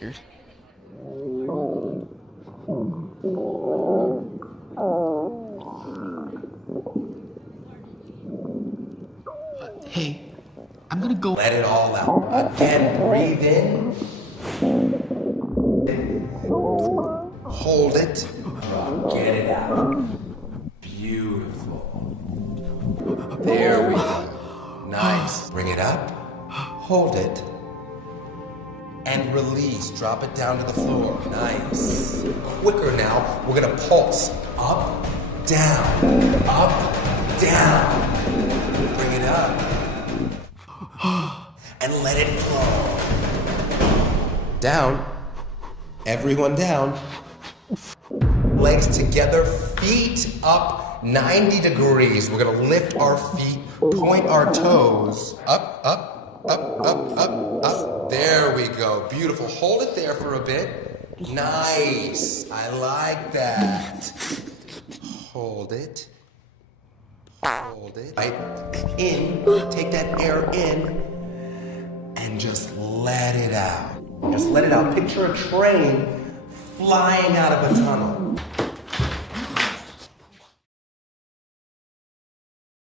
weird. Hey, I'm gonna go. Let it all out. Again, breathe in. Hold it. Get it out. Beautiful. There we go. Nice. Bring it up. Hold it. And release. Drop it down to the floor. Nice. Quicker now. We're gonna pulse. Up, down. Up, down. Bring it up. And let it flow. Down. Everyone down. Legs together, feet up 90 degrees. We're gonna lift our feet, point our toes. Up, up, up, up, up, up. There we go. Beautiful. Hold it there for a bit. Nice. I like that. Hold it. Hold it. Right. In. Take that air in. And just let it out. Just let it out. Picture a train flying out of a tunnel.